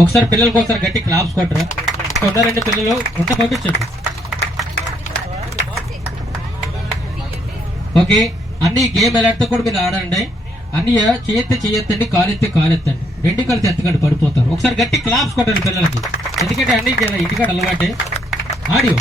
ఒకసారి పిల్లలకి ఒకసారి గట్టి క్లాప్స్ కొట్టరా. ఉన్నారండి పిల్లలు ఉంటే పంపించండి. ఓకే, అన్ని గేమ్ ఎలాంటి కూడా మీరు ఆడండి. అన్ని చేయెత్తండి, కాలెత్తి కాలెత్తండి, రెండు కలిసి ఎత్తకండి, పడిపోతారు. ఒకసారి గట్టి క్లాప్స్ కొట్టండి పిల్లలకి, ఎందుకంటే అన్ని ఇంటికాడ అలవాటే. ఆడియో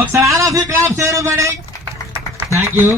ఒకసారి all of you claps everybody. Thank you.